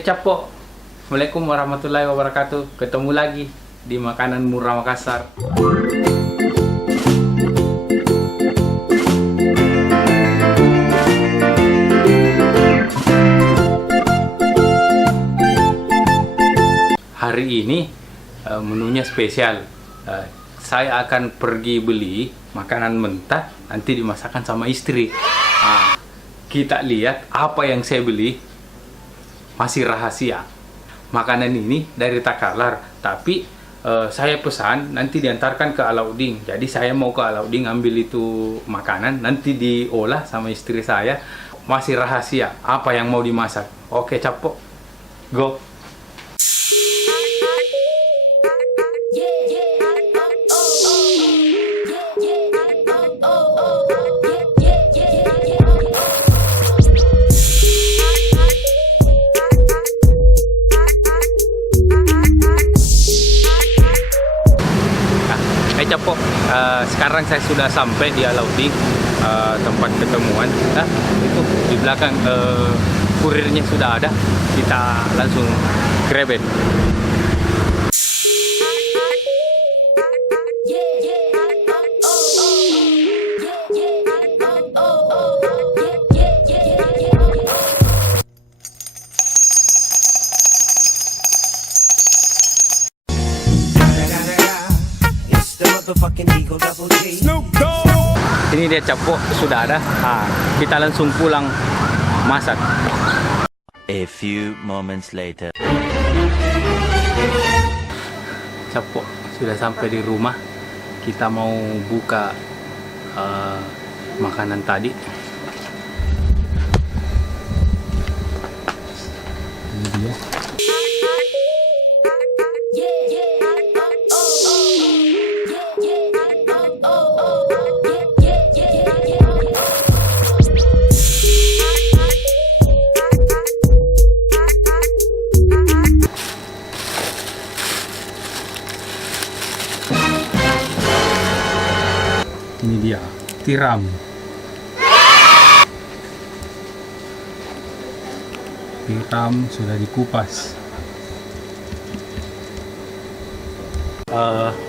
Capo, Assalamualaikum warahmatullahi wabarakatuh. Ketemu lagi di Makanan Murah Makassar. Hari ini menunya spesial. Saya akan pergi beli makanan mentah, nanti dimasakkan sama istri. Kita lihat apa yang saya beli. Masih rahasia. Makanan ini dari Takalar, tapi saya pesan nanti diantarkan ke Alauddin. Jadi saya mau ke Alauddin ambil itu makanan, nanti diolah sama istri saya. Masih rahasia apa yang mau dimasak. Oke, Capo, go. Capo, sekarang saya sudah sampai di Alauddin, tempat ketemuan. Itu di belakang kurirnya sudah ada. Kita langsung grab it. Ini dia Capo, sudah ada. Kita langsung pulang masak. A few moments later. Capo sudah sampai di rumah. Kita mau buka makanan tadi. Ini dia. Ini dia, tiram. Tiram sudah dikupas.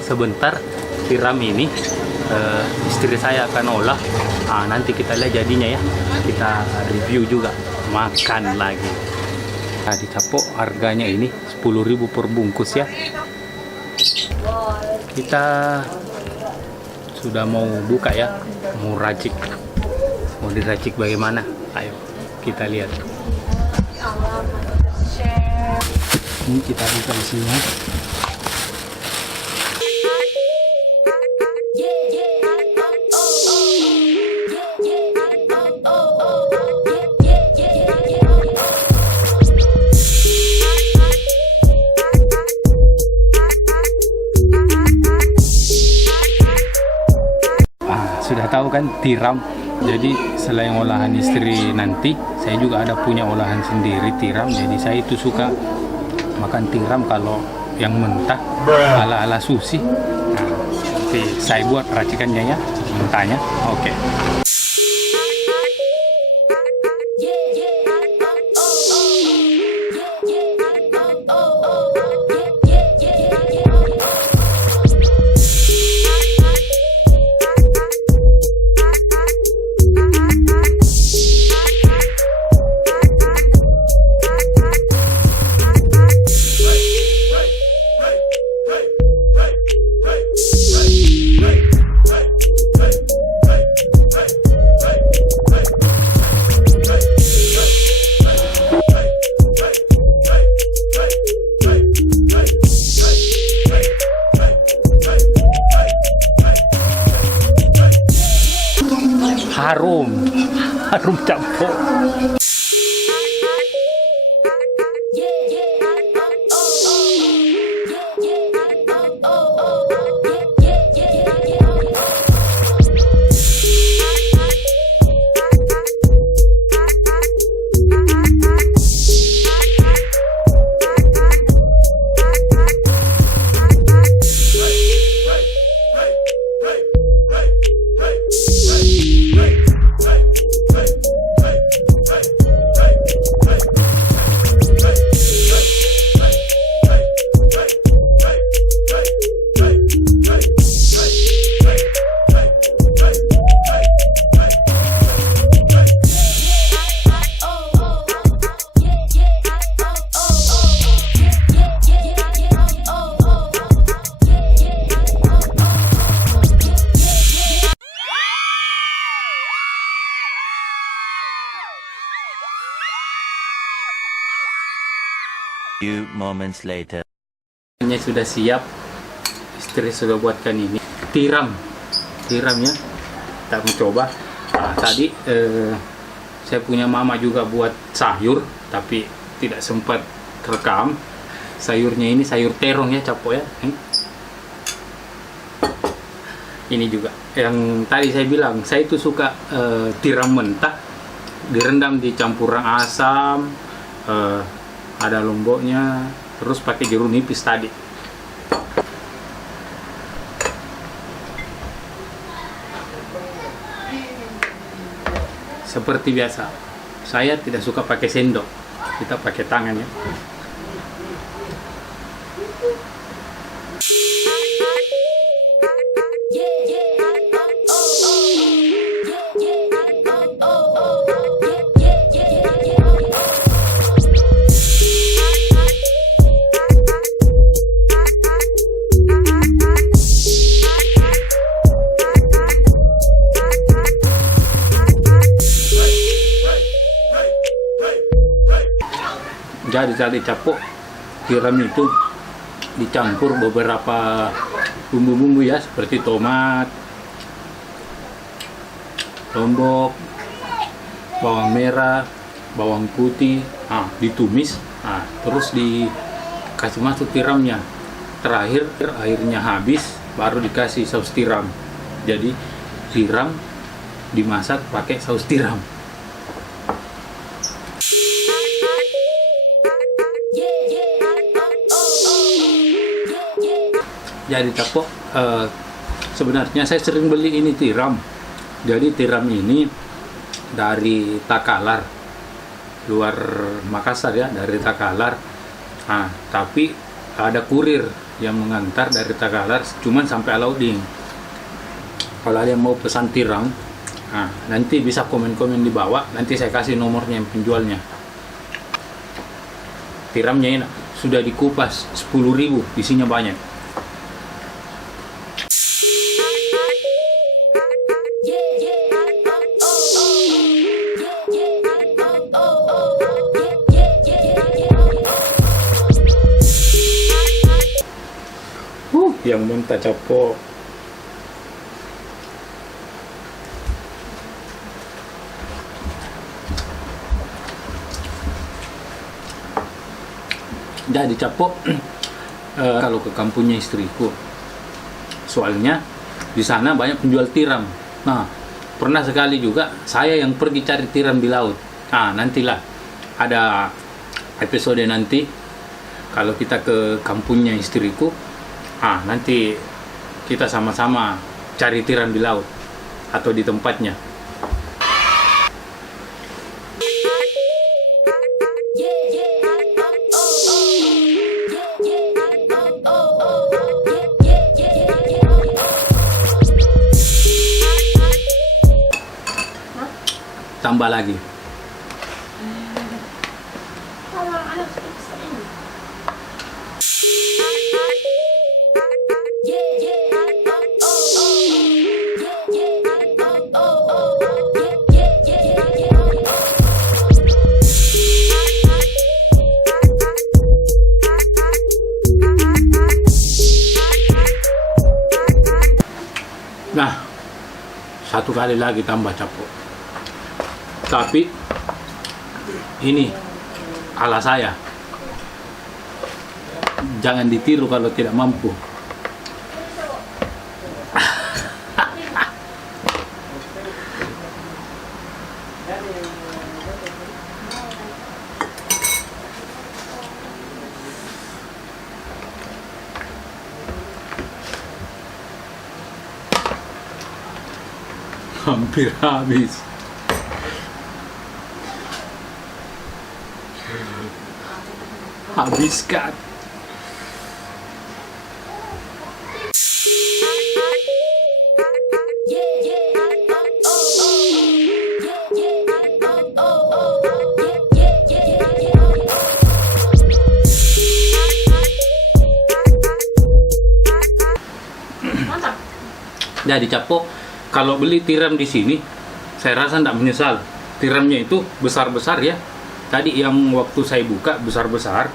Sebentar, tiram ini istri saya akan olah. Nanti kita lihat jadinya ya. Kita review juga, makan lagi. Di Capo harganya ini 10.000 per bungkus ya. Kita sudah mau buka ya, mau racik, mau diracik bagaimana? Ayo kita lihat. Ini kita buka isinya. Sudah tahu kan tiram. Jadi selain olahan istri nanti, saya juga ada punya olahan sendiri tiram. Jadi saya itu suka makan tiram kalau yang mentah ala-ala sushi. Nanti saya buat racikannya ya, mentahnya. Oke. Harum Capo. Few moments later. Ini sudah siap. Istri sudah buatkan ini. Tiramnya. Kita mencoba. Nah, tadi saya punya mama juga buat sayur, tapi tidak sempat rekam. Sayurnya ini sayur terong ya, Capo ya. Ini juga yang tadi saya bilang, saya itu suka tiram mentah, direndam di campuran asam, ada lomboknya, terus pakai jeruk nipis tadi. Seperti biasa, saya tidak suka pakai sendok, kita pakai tangan ya. Jadi tadi Capo, tiram itu dicampur beberapa bumbu-bumbu ya, seperti tomat, lombok, bawang merah, bawang putih, ditumis, terus dikasih masuk tiramnya. Terakhir airnya habis, baru dikasih saus tiram. Jadi tiram dimasak pakai saus tiram. Jadi Capo, sebenarnya saya sering beli ini tiram. Jadi tiram ini dari Takalar, luar Makassar ya, dari Takalar. Tapi ada kurir yang mengantar dari Takalar, cuman sampai Alauding. Kalau ada yang mau pesan tiram, nanti bisa komen-komen di bawah. Nanti saya kasih nomornya yang penjualnya. Tiramnya ini sudah dikupas 10.000, isinya banyak. Yang muntah Capo. Jadi Capo, kalau ke kampungnya istriku, soalnya di sana banyak penjual tiram. Nah, pernah sekali juga saya yang pergi cari tiram di laut. Nantilah ada episode nanti kalau kita ke kampungnya istriku. Nanti kita sama-sama cari tiram di laut atau di tempatnya. Tambah lagi. Nah, satu kali lagi tambah Capo. Tapi ini ala saya. Jangan ditiru kalau tidak mampu. Hampir habis. Habiskan. Jadi Capo, kalau beli tiram di sini, saya rasa tidak menyesal. Tiramnya itu besar-besar ya. Tadi yang waktu saya buka besar-besar,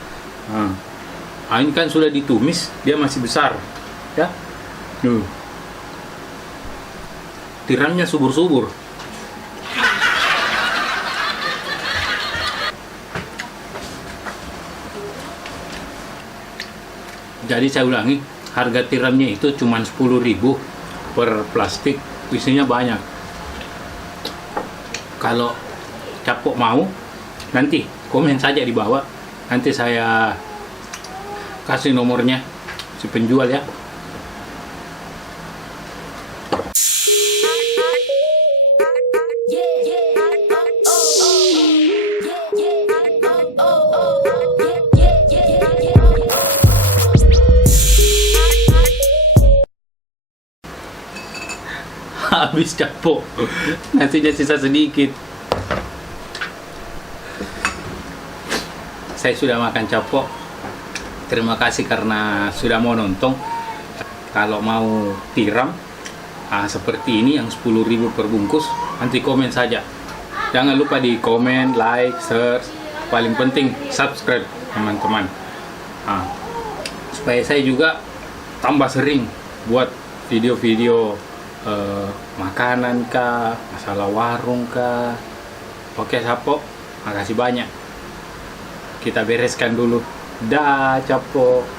Ini kan sudah ditumis, dia masih besar, ya. Tiramnya subur-subur. Jadi saya ulangi, harga tiramnya itu cuma 10.000 per plastik, isinya banyak. Kalau Capok mau, nanti komen saja di bawah, nanti saya kasih nomornya si penjual ya. Habis Capok, nasinya sisa sedikit. Saya sudah makan Capok. Terima kasih karena sudah mau nonton. Kalau mau tiram seperti ini yang 10.000 per bungkus, nanti komen saja. Jangan lupa di komen, like, share, paling penting subscribe teman-teman. Supaya saya juga tambah sering buat video-video makanan kah, masalah warung kah. Oke Capok, makasih banyak. Kita bereskan dulu. Dah Capok.